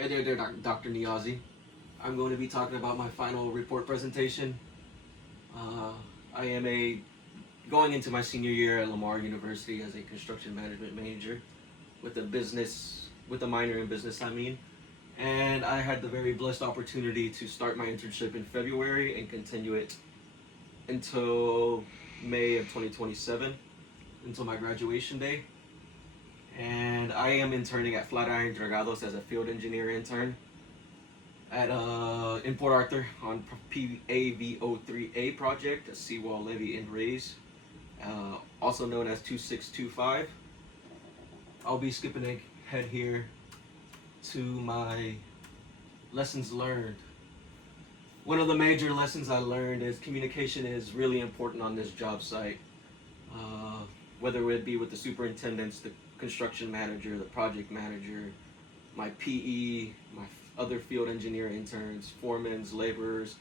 Hey there, Dr. Niazi. I'm going to be talking about my final report presentation. Uh, I am going into my senior year at Lamar University as a construction management major with a minor in business. And I had the very blessed opportunity to start my internship in February and continue it until May of 2027, until my graduation day. And I am interning at Flatiron Dragados as a field engineer intern in Port Arthur on PAVO3A project, a seawall levee and raise, also known as 2625. I'll be skipping ahead here to my lessons learned. One of the major lessons I learned is communication is really important on this job site, whether it be with the superintendents, the construction manager, the project manager, my PE, my other field engineer interns, foremans, laborers.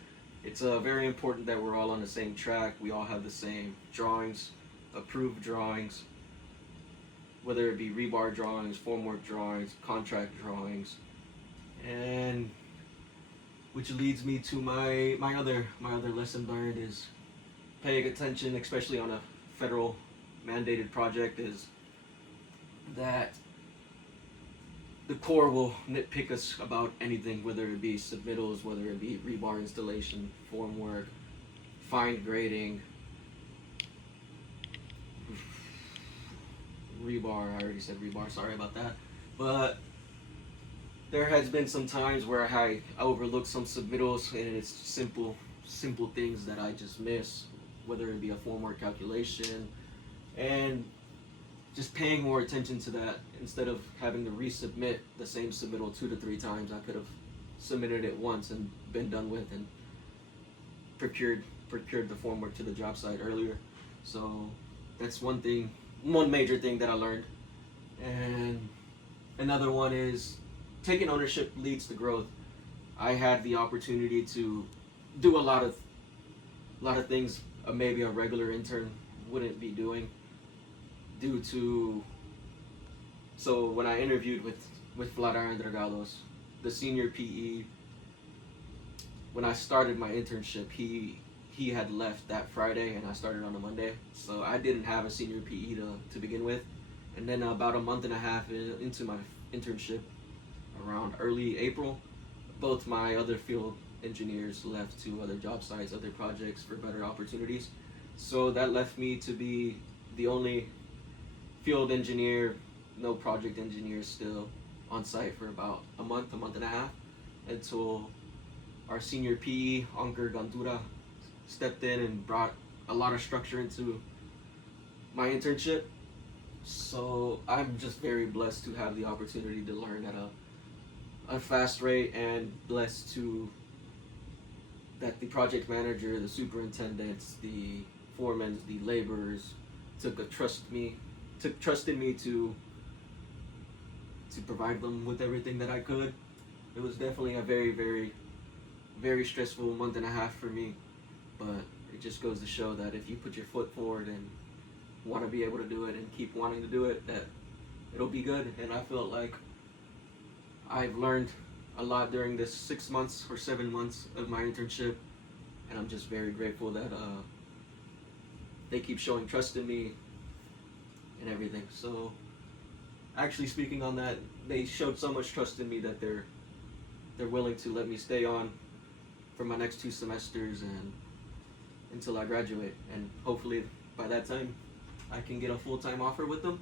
It's very important that we're all on the same track. We all have the same drawings, approved drawings, whether it be rebar drawings, formwork drawings, contract drawings, and which leads me to my other lesson learned is paying attention, especially on a federal mandated project, is that the Corps will nitpick us about anything, whether it be submittals, whether it be rebar installation, formwork, fine grading, rebar. I already said rebar, sorry about that. But there has been some times where I overlook some submittals and it's simple things that I just miss, whether it be a formwork calculation, and just paying more attention to that instead of having to resubmit the same submittal 2 to 3 times. I could have submitted it once and been done with and procured the formwork to the job site earlier. So that's one major thing that I learned. And another one is taking ownership leads to growth. I had the opportunity to do a lot of things maybe a regular intern wouldn't be doing. So when I interviewed with Flatiron Dragados, the senior PE, when I started my internship, he had left that Friday and I started on a Monday. So I didn't have a senior PE to begin with. And then about a month and a half into my internship, around early April, both my other field engineers left to other job sites, other projects for better opportunities. So that left me to be the only field engineer, no project engineers still on site for about a month and a half, until our senior PE, Ankur Gandura, stepped in and brought a lot of structure into my internship. So I'm just very blessed to have the opportunity to learn at a fast rate, and blessed that the project manager, the superintendents, the foremen, the laborers took trust in me to provide them with everything that I could. It was definitely a very, very, very stressful month and a half for me, but it just goes to show that if you put your foot forward and want to be able to do it and keep wanting to do it, that it'll be good. And I felt like I've learned a lot during this 6 months or 7 months of my internship, and I'm just very grateful that they keep showing trust in me and everything. So actually, speaking on that, they showed so much trust in me that they're willing to let me stay on for my next 2 semesters and until I graduate, and hopefully by that time I can get a full-time offer with them.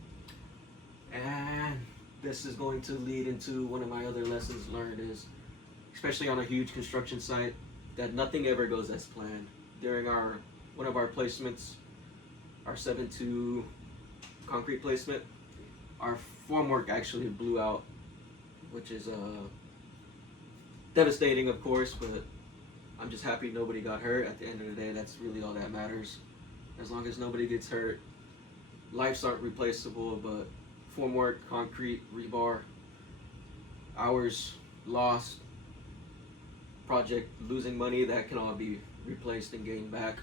And this is going to lead into one of my other lessons learned, is especially on a huge construction site, that nothing ever goes as planned. During one of our placements, our 7-2 concrete placement, our formwork actually blew out, which is devastating, of course, but I'm just happy nobody got hurt. At the end of the day, that's really all that matters. As long as nobody gets hurt, lives aren't replaceable, but formwork, concrete, rebar, hours lost, project losing money, that can all be replaced and gained back.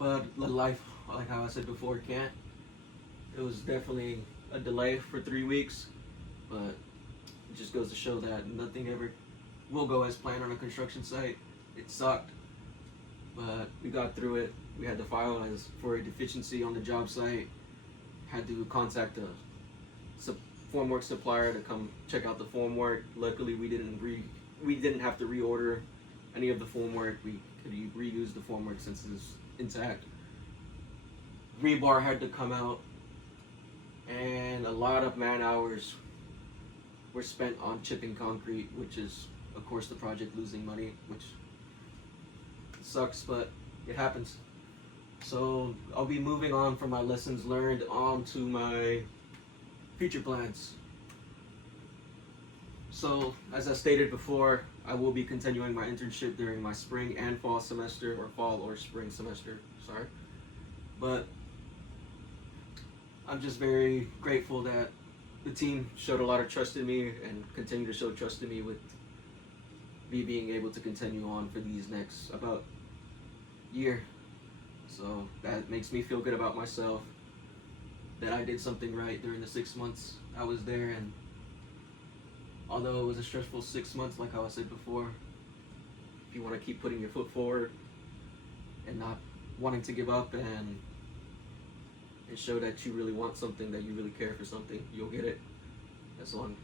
But life, like how I said before, can't. It was definitely a delay for 3 weeks, but it just goes to show that nothing ever will go as planned on a construction site. It sucked, but we got through it. We had to file as for a deficiency on the job site. Had to contact a formwork supplier to come check out the formwork. Luckily, we didn't have to reorder any of the formwork. We could reuse the formwork since it's intact. Rebar had to come out, and a lot of man hours were spent on chipping concrete, which is, of course, the project losing money, which sucks, but it happens. So I'll be moving on from my lessons learned on to my future plans. So, as I stated before, I will be continuing my internship during my spring and fall semester, or fall or spring semester, sorry. But I'm just very grateful that the team showed a lot of trust in me and continue to show trust in me with me being able to continue on for these next about year. So that makes me feel good about myself, that I did something right during the 6 months I was there. And although it was a stressful 6 months, like how I said before, if you want to keep putting your foot forward and not wanting to give up and show that you really want something, that you really care for something, you'll get it as long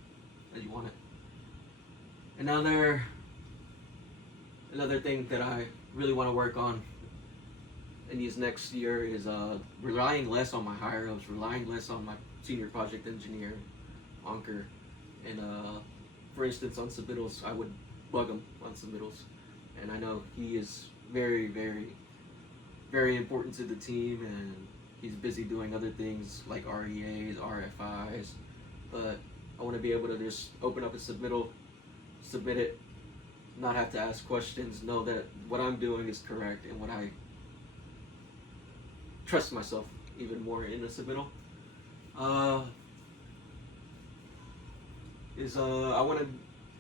as you want it. Another thing that I really want to work on in these next year is relying less on my higher ups, relying less on my senior project engineer, Anker, and for instance on submittals, I would bug him on submittals, and I know he is very, very, very important to the team, and he's busy doing other things like REAs, RFIs, but I want to be able to just open up a submittal, submit it, not have to ask questions, know that what I'm doing is correct, and what I trust myself even more in the submittal. I want to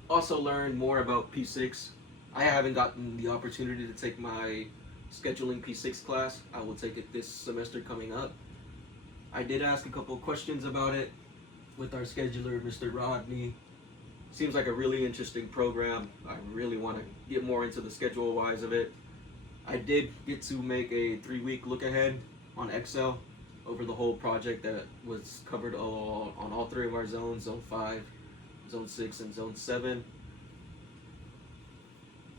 also learn more about P6. I haven't gotten the opportunity to take my scheduling P6 class. I will take it this semester coming up. I did ask a couple questions about it with our scheduler, Mr. Rodney. Seems like a really interesting program. I really want to get more into the schedule wise of it. I did get to make a 3-week look ahead on Excel over the whole project that was covered on all 3 of our zones, Zone 5, Zone 6, and Zone 7.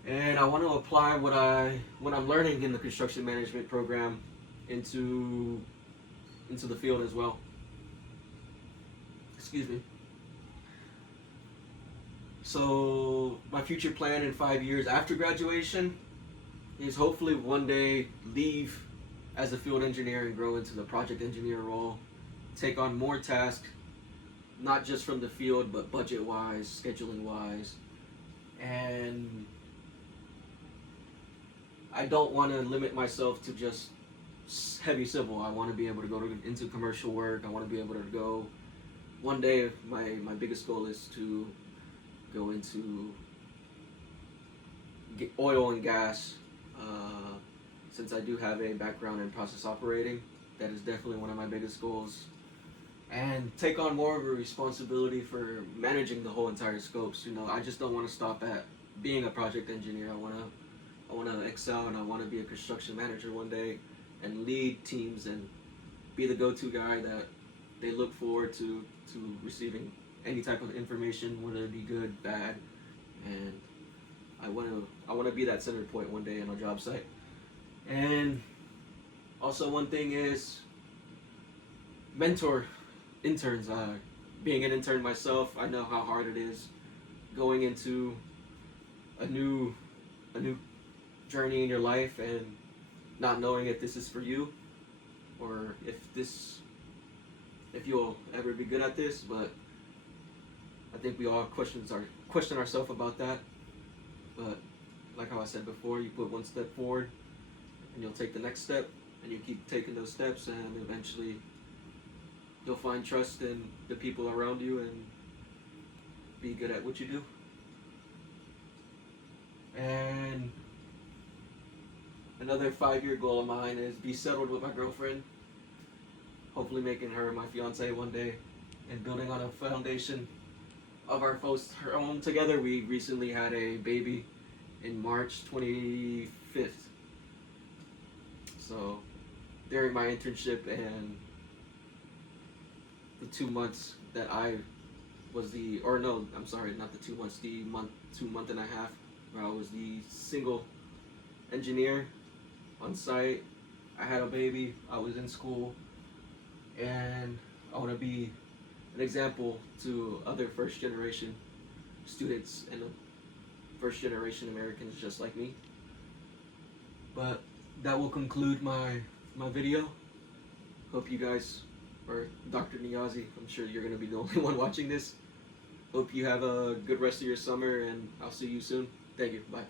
And I want to apply what I'm learning in the construction management program into the field as well. Excuse me. So my future plan in 5 years after graduation is hopefully one day leave as a field engineer and grow into the project engineer role, take on more tasks, not just from the field, but budget-wise, scheduling-wise. And I don't want to limit myself to just heavy civil. I want to be able to go into commercial work. I want to be able to go, one day, my biggest goal is to go into oil and gas. Since I do have a background in process operating, that is definitely one of my biggest goals. And take on more of a responsibility for managing the whole entire scopes. You know, I just don't want to stop at being a project engineer. I want to excel, and I want to be a construction manager one day and lead teams and be the go-to guy that they look forward to receiving any type of information, whether it be good, bad, and I want to be that center point one day on a job site. And also one thing is mentor interns. Being an intern myself, I know how hard it is going into a new journey in your life and not knowing if this is for you or if you'll ever be good at this. But I think we all question ourselves about that. But like how I said before, you put one step forward and you'll take the next step, and you keep taking those steps, and eventually you'll find trust in the people around you and be good at what you do. And another 5-year goal of mine is be settled with my girlfriend, hopefully making her my fiance one day, and building on a foundation of our folks home together. We recently had a baby in March 25th. So during my internship and the 2 months that I was the, or no, I'm sorry, not the 2 months, the 2 month and a half, where I was the single engineer on site. I had a baby, I was in school, and I want to be an example to other first generation students and first generation Americans just like me. But that will conclude my video. Hope you guys, or Dr. Niazi, I'm sure you're going to be the only one watching this. Hope you have a good rest of your summer, and I'll see you soon. Thank you. Bye.